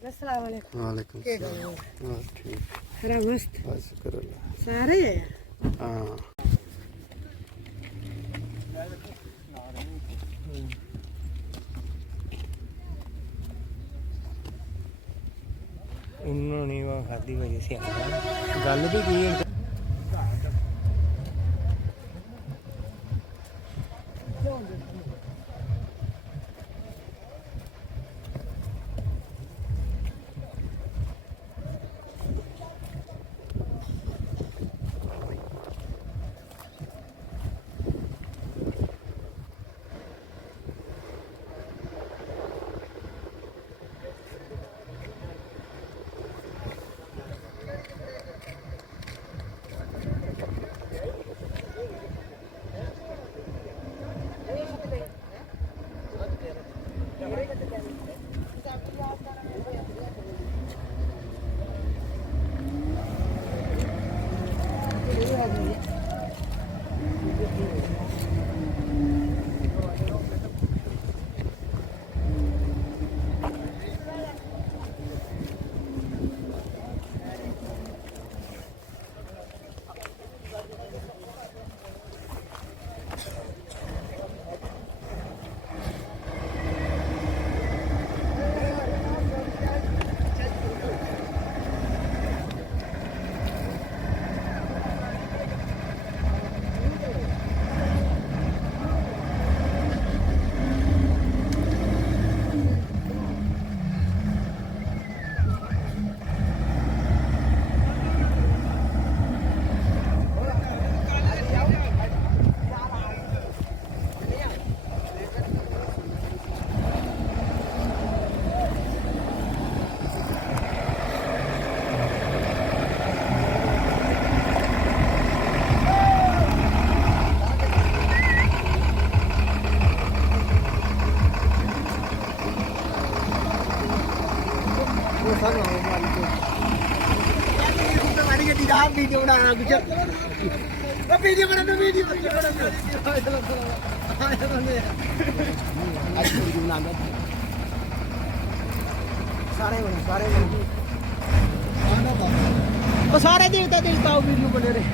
अस्सलाम वालेकुम। वालेकुम सलाम। हाँ ठीक। खरा मस्त बस शुक्र अल्लाह। सारे है हाँ उन्होंने वो खादी वजह से गल भी की सारे देवता देवता वीडियो बने रहे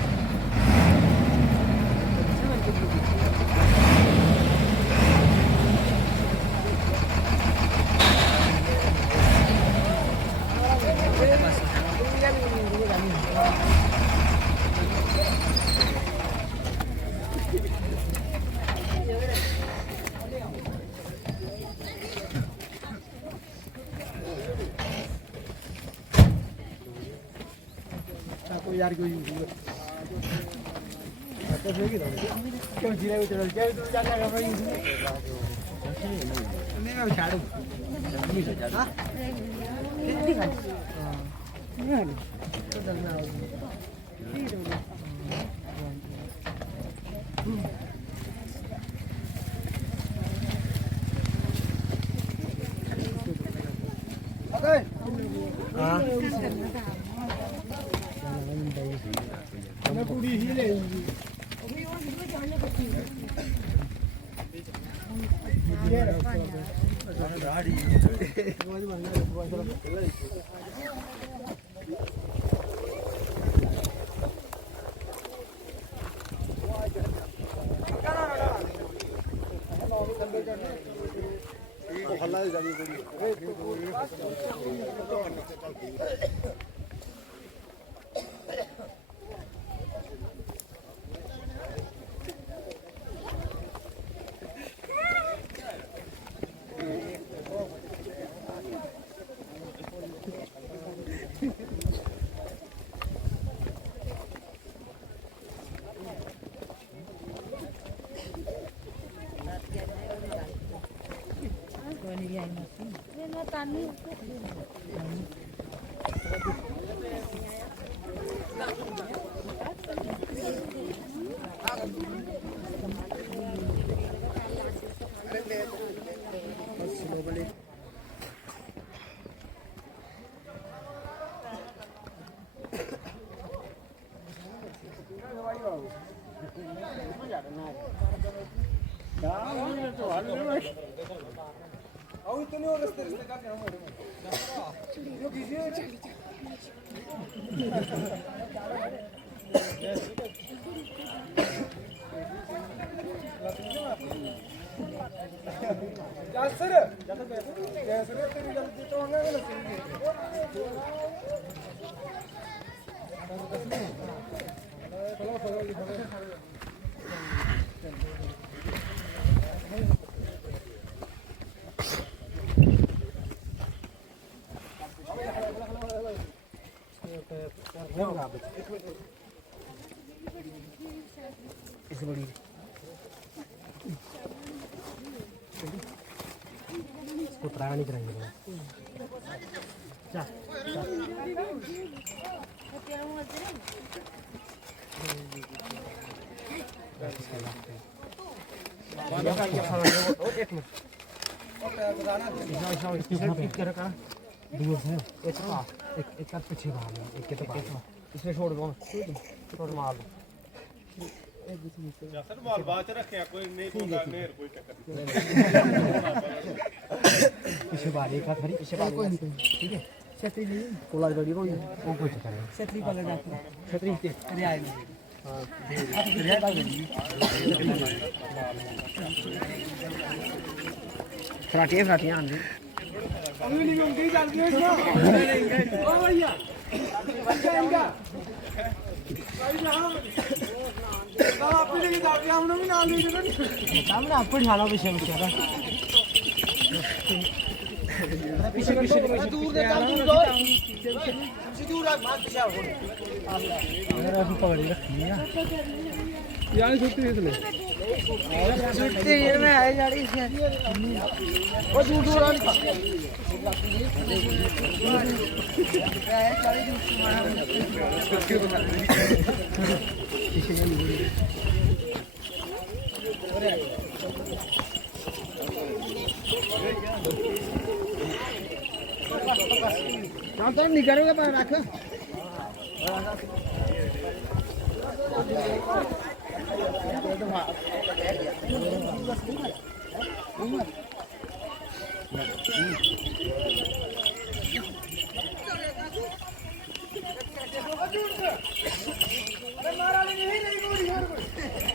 यार कोई क्यों जीरा भी चल जाए तो चल लगा भाई नहीं मैं छाड़ू नहीं से ज्यादा नहीं हां तो चलना ओके हां मैं पूरी ही ले लूंगी अभी वो निकल जाने को ये गाड़ी बहुत बढ़िया हल्ला जानी पड़ी इस बड़ी इसको ट्राई नहीं करेंगे एक पीछे इसमें छोड़ दो मार दो ਜਸਰ ਮਾਲ ਬਾਅਦ ਚ ਰੱਖਿਆ ਕੋਈ ਨਹੀਂ ਕੋਈ ਗੱਲ ਨਹੀਂ ਕੋਈ ਚੱਕਰ पीछे बाहर एक हाथ पीछे बाहर ठीक है छतरी नहीं कोला गाड़ी को वो कोई चक्कर नहीं छतरी वाला जाता छतरी के अरे आए नहीं हां दरिया का गई फराटियां आंदी अभी नहीं होंगी जल्दी ना ओ भैया बच्चा इनका भाई ना आपने की दाबिया उन्होंने भी नाल नहीं देना सामने आपको ढाला पीछे पीछे पीछे पीछे दूर दे दूर आ मार पीछे हो यार अभी पकड़ रखी है यार छुट्टी इसने छुट्टी ये में है यार इसने वो दूर दूर आ तो नहीं करोगे पर रख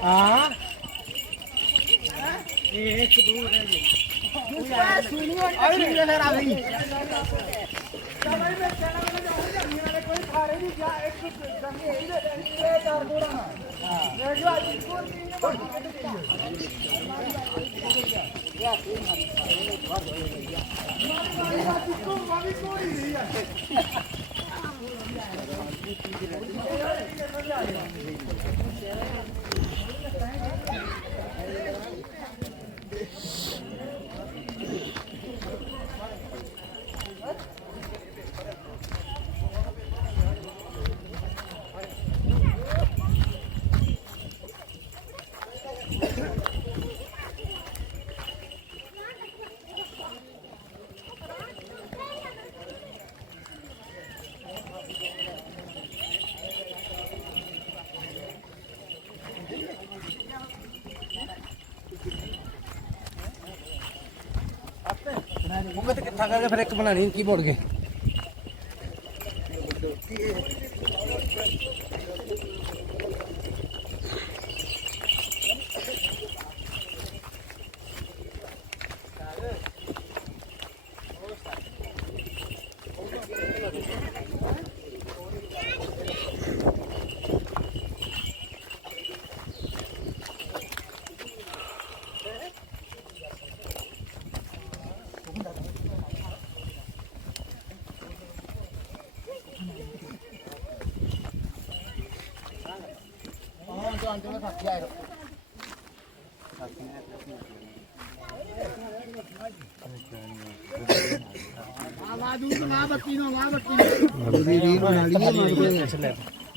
हाँ एक दूर है कोई खारे नहीं क्या एक मुझे तो कितना करके फिर एक बनानी कीबोर्ड के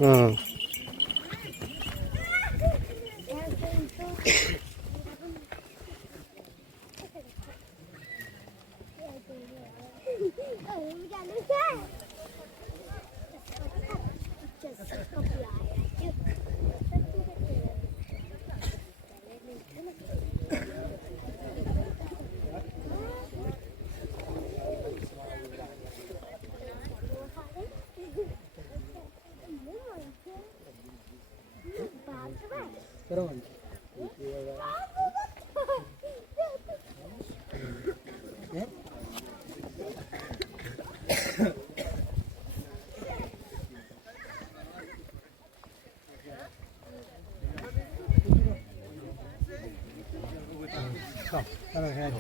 हाँ करो चलो है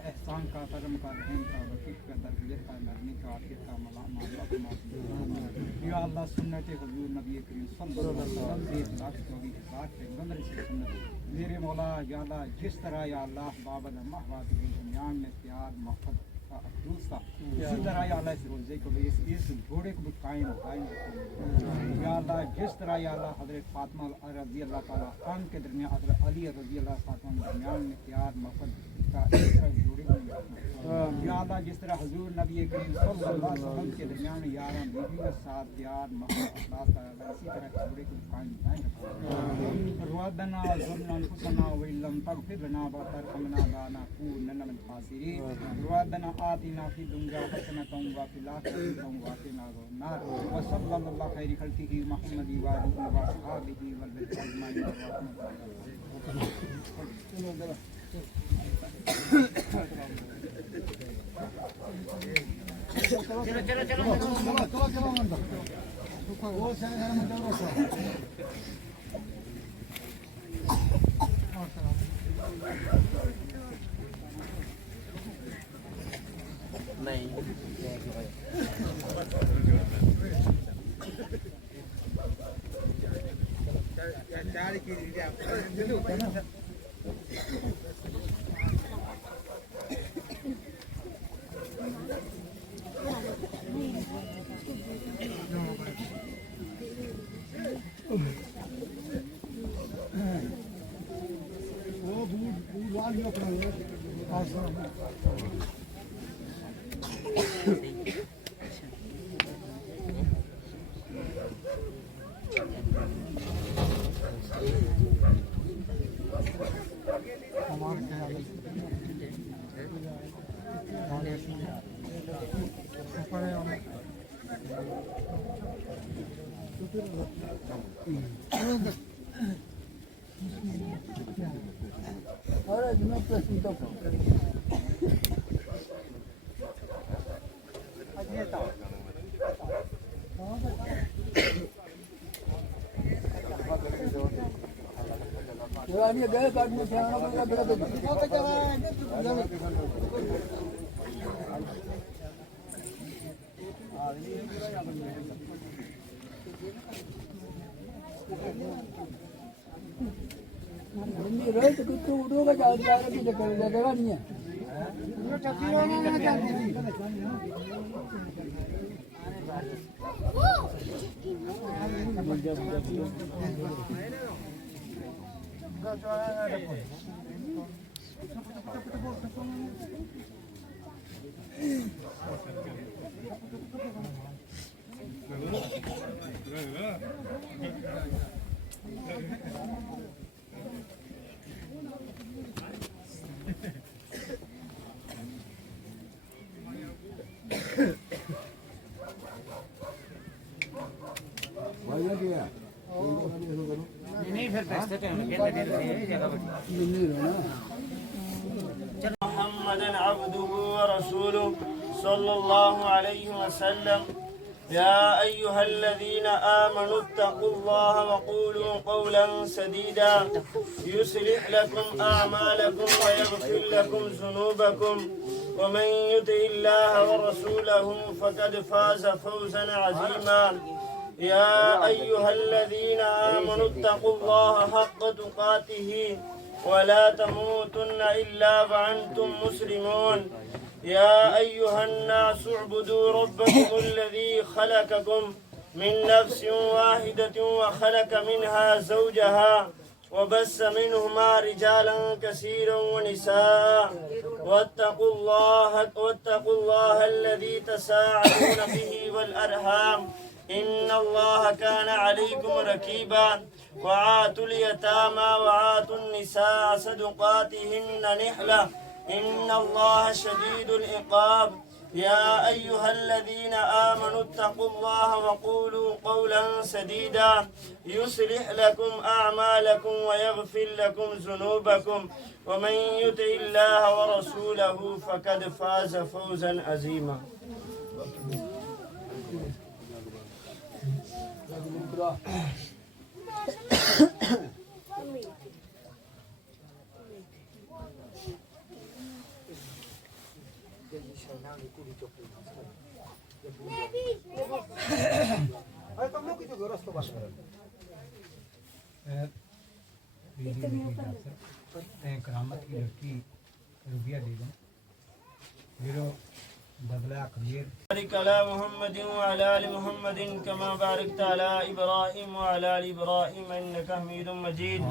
एहसान का करम का रहम का वकीफ का तरबियत का नरमी का आखिर का मलामा या अल्लाह सुन्नत हुजूर नबी करीम सल्लल्लाहु अलैहि वसल्लम से सुन्नत मेरे मौला या अल्लाह जिस तरह या अल्लाह बाबल महवाद के दुनियान में प्यार मोहब्बत का अफसूस था इसी तरह या अल्लाह इस रोज़े को इस जोड़े को भी कायम या अल्लाह जिस तरह या अल्लाह हज़रत फातिमा रज़ी अल्लाह ताला अन्हा के दरमियान हज़रत अली रज़ी अल्लाह फातिमा के दरमियान में प्यार मोहब्बत का इस तरह जोड़े को या अल्लाह जिस तरह हुजूर नबी करीम सल्लल्लाहु अलैहि वसल्लम के दरमियान यारां बीवी के साथ प्यार मोहब्बत अखलाक का इसी तरह जोड़े को कायम रब्बना ज़ुलना अनफुसना व इल्लम तग़फिर लना व तरहमना लनकूनन्ना मिनल ख़ासिरीन रब्बना आतिना फ़िद दुनिया हसनतन व फ़िल आखिरति हसनतन व क़िना अज़ाबन्नार व सल्लल्लाहु खैरि ख़ल्क़िही मुहम्मदि व आलिहि व अस्हाबिही वल अजमाइन चार की Ahora yo no presento. Ini gaya card में क्या होगा बेटा तो दिखाओ क्या है रोहित कुछ उड़ोगा जाएगा कि जगह नहीं है वो चक्की ना जानती नहीं फिर पैसे محمد عبده ورسوله صلى الله عليه وسلم يا أيها الذين آمنوا اتقوا الله وقولوا قولا سديدا يصلح لكم أعمالكم ويغفر لكم ذنوبكم ومن يطع الله ورسوله فقد فاز فوزا عظيما يا أيها الذين آمنوا اتقوا الله حق تقاته ولا تموتن إلا وأنتم مسلمون يا أيها الناس اعبدوا ربكم الذي خلقكم من نفس واحدة وخلق منها زوجها وبث منهما رجالا كثيرا ونساء واتقوا الله الذي تساءلون به والأرحام إن الله كان عليكم رقيبا وآتوا اليتامى وآتوا النساء صدقاتهن نحلة إن الله شديد العقاب يا أيها الذين آمنوا اتقوا الله وقولوا قولا سديدا يصلح لكم أعمالكم ويغفر لكم ذنوبكم ومن يطع الله ورسوله فقد فاز فوزا عظيما करामत की लड़की रुपया दे दें मेरा बदला कबीर بارك على محمد وعلى آل محمد كما باركت على إبراهيم وعلى آل إبراهيم إنك حميد مجيد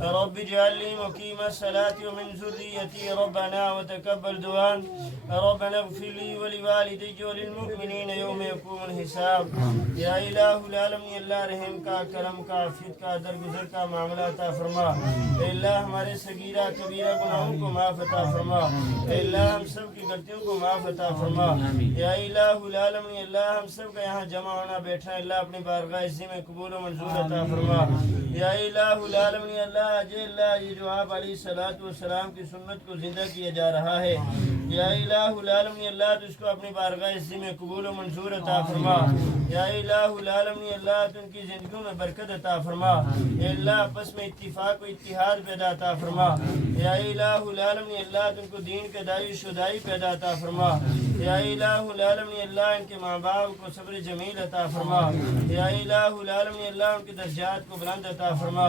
رب اجعل لي مقيم الصلاة ومن ذريتي ربنا وتقبل دعاء ربنا اغفر لي ولوالدي وللمؤمنين يوم يقوم الحساب या इलाहुल आलमीन अल्लाह रहम का करम का आफियत का दरगुजर का मामला अता फरमा। अल्लाह हमारे सगीरा कबीरा गुनाहों को माफ अता फरमा। अल्लाह हम सब की गलतियों को माफ अता फरमा। या इलाहुल आलमीन अल्लाह हम सब का यहाँ जमा होना बैठा अल्लाह अपनी बारगाह इज्जत में कबूल व मंजूर अता फरमा। या इलाहुल आलमीन अल्लाह ये जो आप अलैहिस्सलातु वस्सलाम की सुन्नत को जिंदा किया जा रहा है या इलाहुल आलमीन अल्लाह तो इसको अपनी बारगाह इज्जत में कबूल व मंजूर अता फरमा। या इलाहुल आलमीन अल्लाह तो उनकी जिंदगियों में बरकत अता फरमा। अल्लाह आपस में इत्तिफाक व इत्तिहाद पैदा अता फरमा। या इलाहुल आलमीन अल्लाह तो उनको दीन के दाई शुदाई पैदा अता फरमा। या इलाहुल आलमीन अल्लाह इनके माँ बाप को सब्र जमील अता फरमा। या इलाहुल आलमीन अल्लाह उनके दर्जात को बुलंद अता फरमा।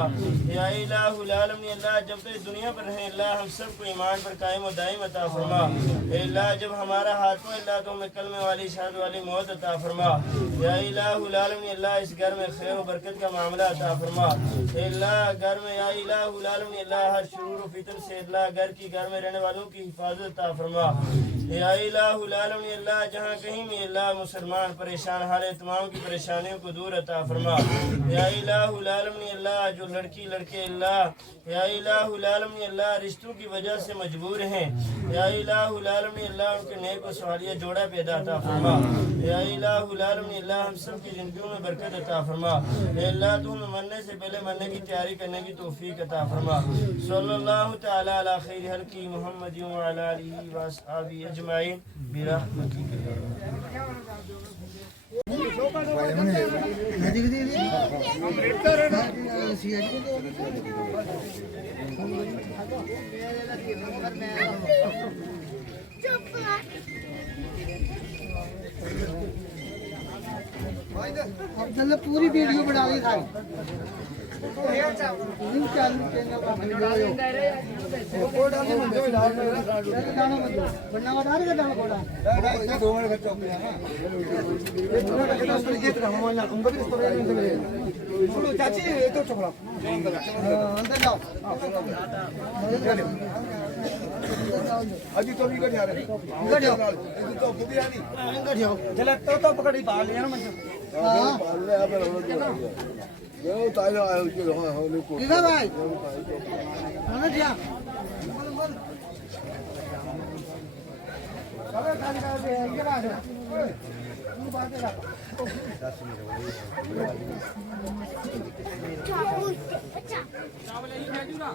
या इलाहुल आलमीन अल्लाह जब तक दुनिया पर रहें अल्लाह हम सबको ईमान पर कायम और दायम अता फरमा। अल्लाह जब हमारा हाथ हो अल्लाह तो हमें कलमे वाली शहादत वाली मौत अता फरमा। या इलाहुल आलमीन अल्लाह इस घर में खैर और बरकत का मामला अता फरमा। अल्लाह घर में या इलाहुल आलमीन अल्लाह हर शुरूर और फितर से अल्लाह घर में रहने वालों की हिफाजत अता फरमा। या इलाहुल आलमीन अल्लाह जहाँ कहीं भी अल्लाह मुसलमान परेशान हाले तमाम की परेशानियों को दूर अता फरमा। या इलाहुल आलमीन अल्लाह जो लड़की लड़के अल्लाह या इलाहुल आलमीन अल्लाह रिश्तों की वजह से मजबूर हैं या इलाहुल आलमीन अल्लाह उनके नेक और सवालिया जोड़ा पैदा अता फरमा। या इलाहुल आलमीन अल्लाह हम सब की जिंदगियों में बरकत अता फरमा। अल्लाह तू हमें मरने से पहले मरने की तैयारी करने की तौफीक अता फरमा। सल्लल्लाहु तआला अला खैर हल्की मुहम्मद व अला आलिहि व अस्हाबिहि अजमाइन बिरहमतिक। पूरी वीडियो बना ली था चाची तो चोकड़ा अंदर जाओ अभी तो भी गया रे गया तो बिरयानी गया चला तो पकड़ी पा लिया ना मुझे हां पाल ले अब यो ताइलो आयो के हां किधर भाई ना दिया अबे खाली का दे ये बात है तू बात है 10 मिनट चावल यही भेजू ना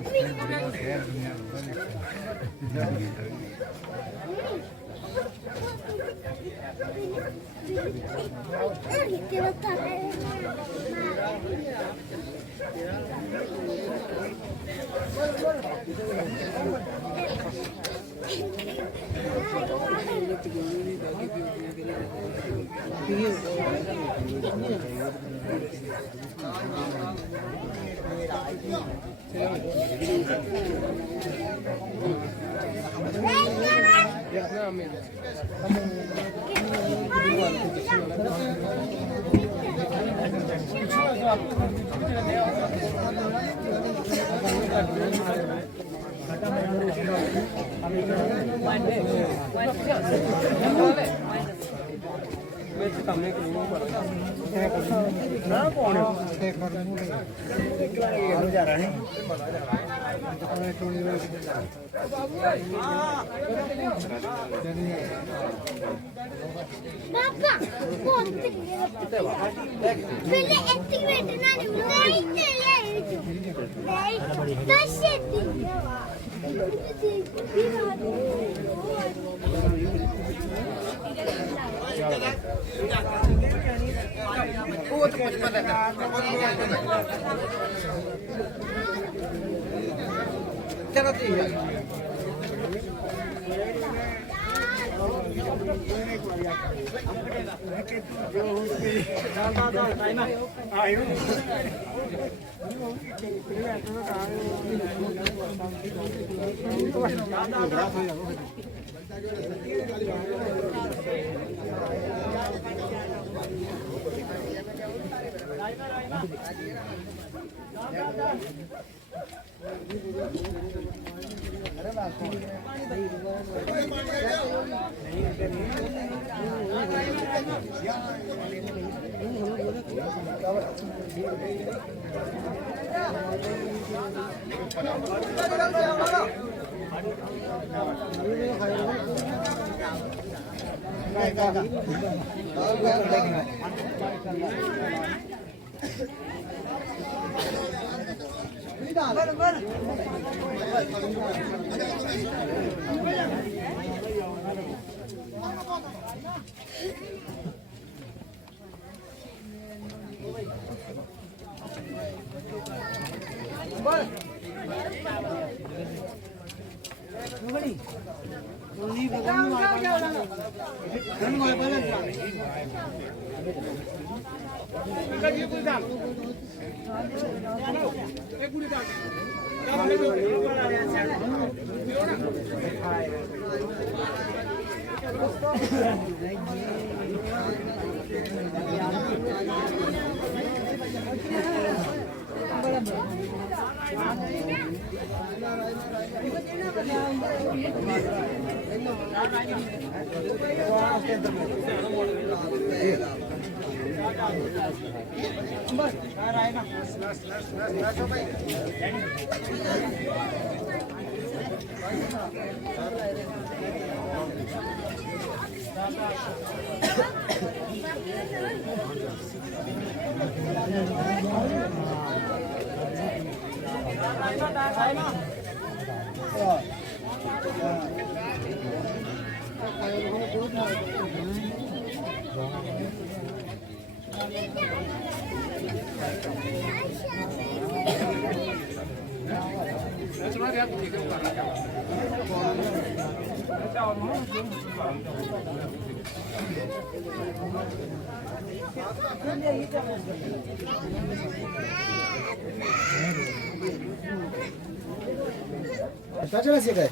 चाचा से गए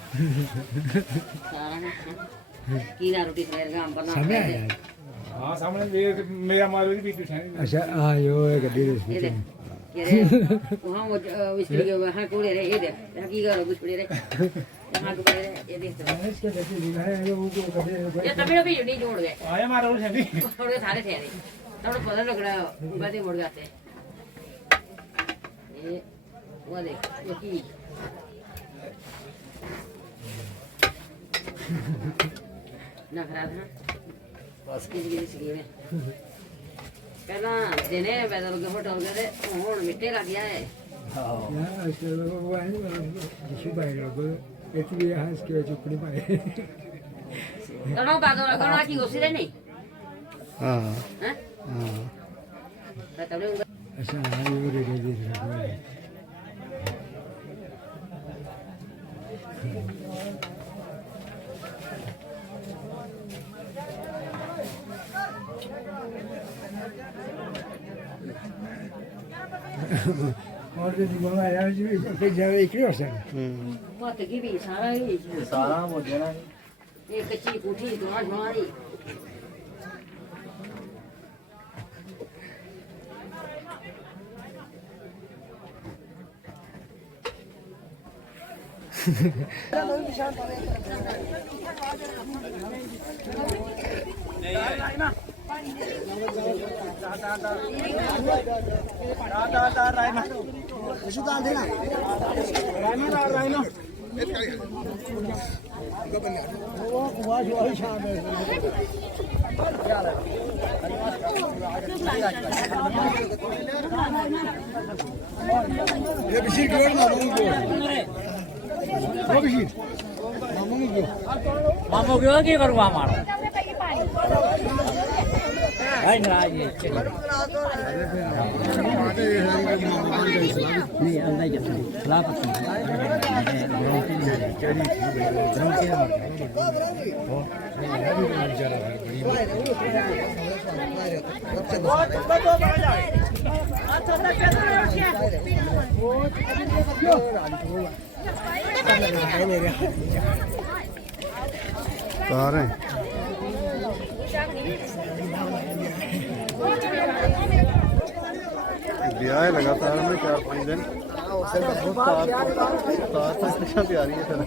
कीना रोटी खाएर गाम बना हाँ सामने मेरा मारो भी पीछे अच्छा आयो गड्डी ये दे के रे वहां वो इसके के वहां कोड़े रे ये दे की करो कुछ पड़े रे यहां को पड़े रे ये देख तो इसके देखिए दिखाए ये वो गड्डी ये तभी भी जुड़ी जोड़ गए आया मारो है भी थोड़े सारे थे रे थोड़ा पता लग रहा बातें मुड़ जाते ये वो देख ये की ना खराब है बस की में पहला देने पैदल के होटल गए और मिट्टे लग गया है हां इसके वो है दिशु भाई लोग इतनी यहाँ इसके चुपड़ी पाए दोनों बातों लगना की कोशिश नहीं हाँ हैं हाँ तब अच्छा ये रेडी दे रहा है और जो दिमाग आया जो के जावे एक ही होता है मत की भी सारा ही सारा हो गया ये कच्ची कोठी तुम्हारी हमारी ये बिशीर क्यों ना वो बिशीर मामो क्यों की करूँ हमारा भाई नाराज है नहीं अंदर जाता खिलाफ तो आ रहे हैं ब्याह है लगातार में 4-5 दिन तैयारी है सर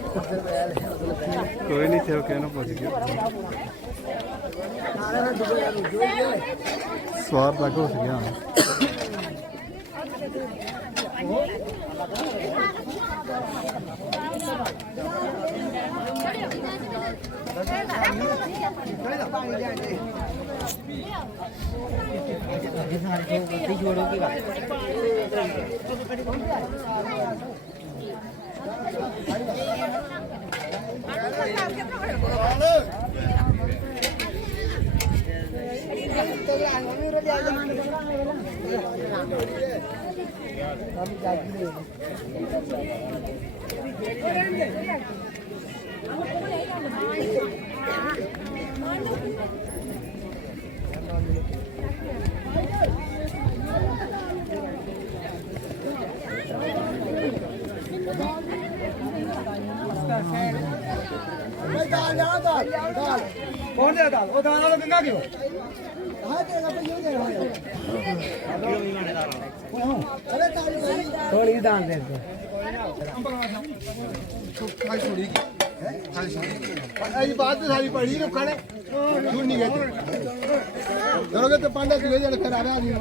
कोई नहीं थे कहना पहुंच गया स्वाद लग हो गया दाल जाओ दाल दाल कौन दे दाल वो दाल वाला गंगा क्यों हाँ देगा भाई यूं दे रहा अरे दाल थोड़ी दान दे दो खाली छोड़ी खाली छोड़ी ऐसी बात तो सारी पड़ी तो खाने सुन नहीं गए करोगे तो 5 किलो जन फिर आ रहा नहीं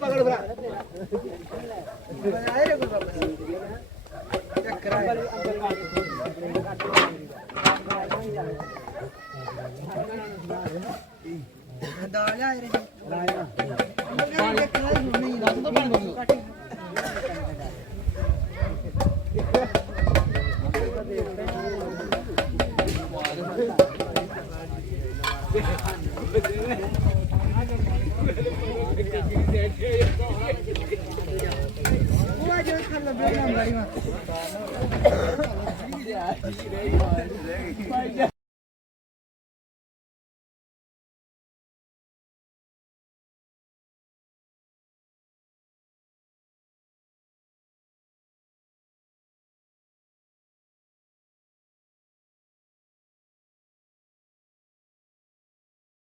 पकड़ भरा भाई